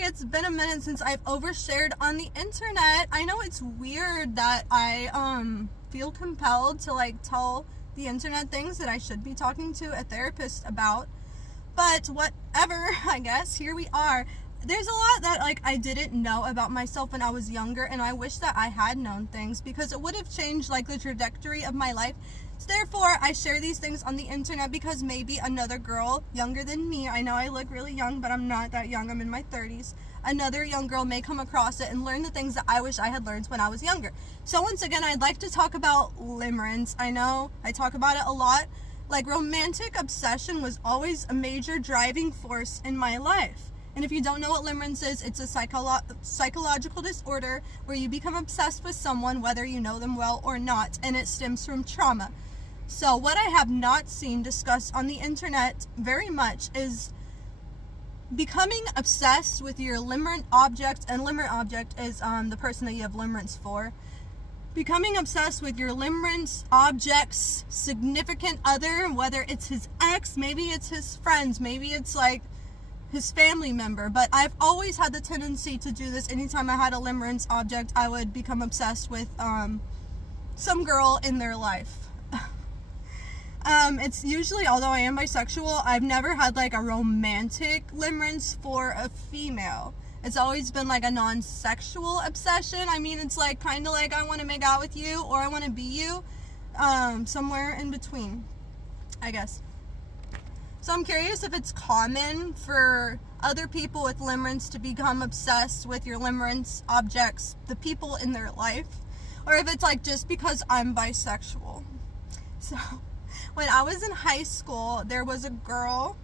it's been a minute since I've overshared on the internet. I know it's weird that I feel compelled to like tell the internet things that I should be talking to a therapist about. But whatever, I guess, here we are. There's a lot that like I didn't know about myself when I was younger, and I wish that I had known things because it would have changed like the trajectory of my life. So therefore, I share these things on the internet because maybe another girl younger than me, I know I look really young, but I'm not that young, I'm in my 30s, another young girl may come across it and learn the things that I wish I had learned when I was younger. So once again, I'd like to talk about limerence. I know I talk about it a lot. Like, romantic obsession was always a major driving force in my life. And if you don't know what limerence is, it's a psychological disorder where you become obsessed with someone whether you know them well or not, and it stems from trauma. So what I have not seen discussed on the internet very much is becoming obsessed with your limerent object, and limerent object is the person that you have limerence for. Becoming obsessed with your limerence object's significant other, whether it's his ex, maybe it's his friends, maybe it's like his family member, but I've always had the tendency to do this. Anytime I had a limerence object, I would become obsessed with some girl in their life. It's usually, although I am bisexual, I've never had like a romantic limerence for a female. It's always been like a non-sexual obsession. I mean, it's like kind of like I want to make out with you or I want to be you, somewhere in between, I guess. So I'm curious if it's common for other people with limerence to become obsessed with your limerence objects, the people in their life, or if it's like just because I'm bisexual. So when I was in high school, there was a girl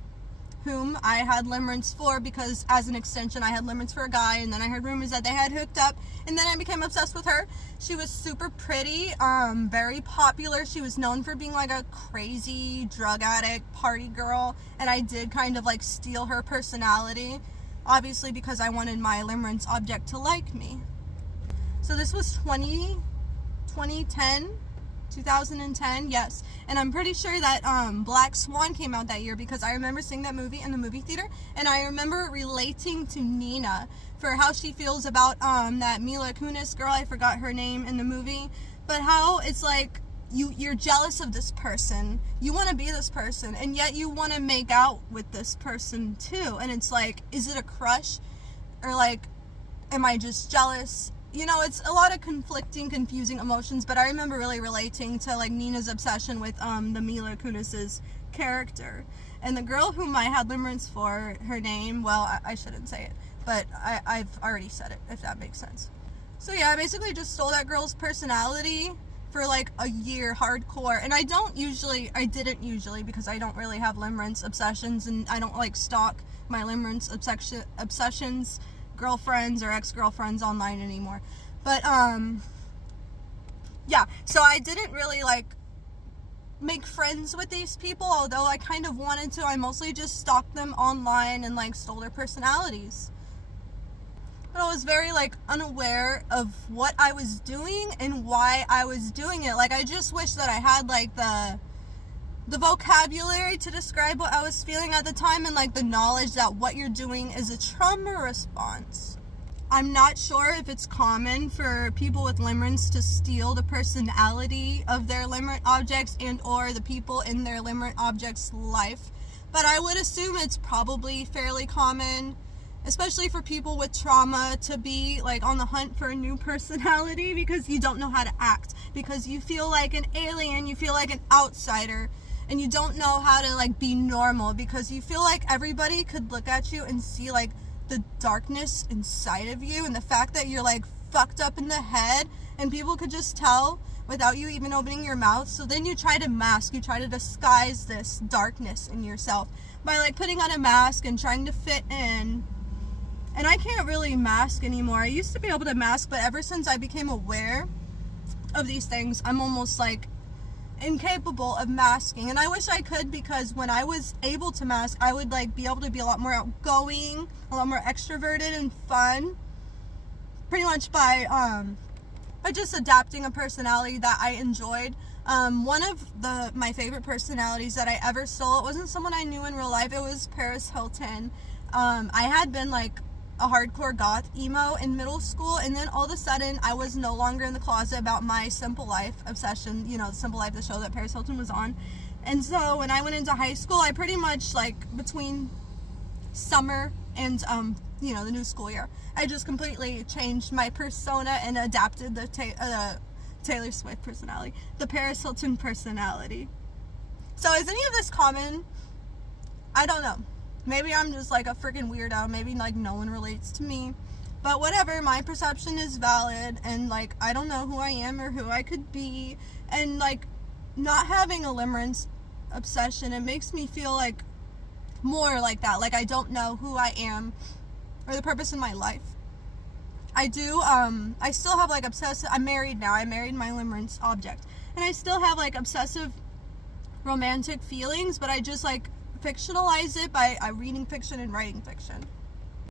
whom I had limerence for because as an extension I had limerence for a guy, and then I heard rumors that they had hooked up, and then I became obsessed with her. She was super pretty, very popular. She was known for being like a crazy drug addict party girl, and I did kind of like steal her personality, obviously because I wanted my limerence object to like me. So this was 2010, yes. And I'm pretty sure that Black Swan came out that year because I remember seeing that movie in the movie theater, and I remember relating to Nina for how she feels about that Mila Kunis girl, I forgot her name in the movie, but how it's like you're jealous of this person, you want to be this person, and yet you want to make out with this person too, and it's like, is it a crush, or like, am I just jealous? You know, it's a lot of conflicting, confusing emotions, but I remember really relating to like Nina's obsession with the Mila Kunis's character. And the girl whom I had limerence for, her name, well, I shouldn't say it, but I've already said it, if that makes sense. So yeah, I basically just stole that girl's personality for like a year, hardcore. And I didn't usually, because I don't really have limerence obsessions, and I don't like stalk my limerence obsessions, girlfriends or ex-girlfriends online anymore. But yeah, so I didn't really like make friends with these people, although I kind of wanted to. I mostly just stalked them online and like stole their personalities. But I was very like unaware of what I was doing and why I was doing it. Like, I just wish that I had like the vocabulary to describe what I was feeling at the time, and like the knowledge that what you're doing is a trauma response. I'm not sure if it's common for people with limerence to steal the personality of their limerent objects and or the people in their limerent object's life, but I would assume it's probably fairly common, especially for people with trauma, to be like on the hunt for a new personality because you don't know how to act, because you feel like an alien, you feel like an outsider, and you don't know how to like be normal because you feel like everybody could look at you and see like the darkness inside of you, and the fact that you're like fucked up in the head and people could just tell without you even opening your mouth. So then you try to mask, you try to disguise this darkness in yourself by like putting on a mask and trying to fit in. And I can't really mask anymore. I used to be able to mask, but ever since I became aware of these things, I'm almost like incapable of masking. And I wish I could, because when I was able to mask, I would like be able to be a lot more outgoing, a lot more extroverted and fun, pretty much by just adapting a personality that I enjoyed. One of my favorite personalities that I ever stole, it wasn't someone I knew in real life, it was Paris Hilton. I had been like a hardcore goth emo in middle school, and then all of a sudden I was no longer in the closet about my Simple Life obsession, you know, the Simple Life, the show that Paris Hilton was on. And so when I went into high school, I pretty much, like, between summer and you know, the new school year, I just completely changed my persona and adapted the Taylor Swift personality, the Paris Hilton personality. So is any of this common? I don't know. Maybe I'm just like a freaking weirdo. Maybe like no one relates to me. But whatever, my perception is valid, and like I don't know who I am or who I could be. And like not having a limerence obsession, it makes me feel like more like that. Like I don't know who I am or the purpose in my life. I do, I still have like obsessive, I'm married now. I married my limerence object. And I still have like obsessive romantic feelings, but I just like fictionalize it by reading fiction and writing fiction.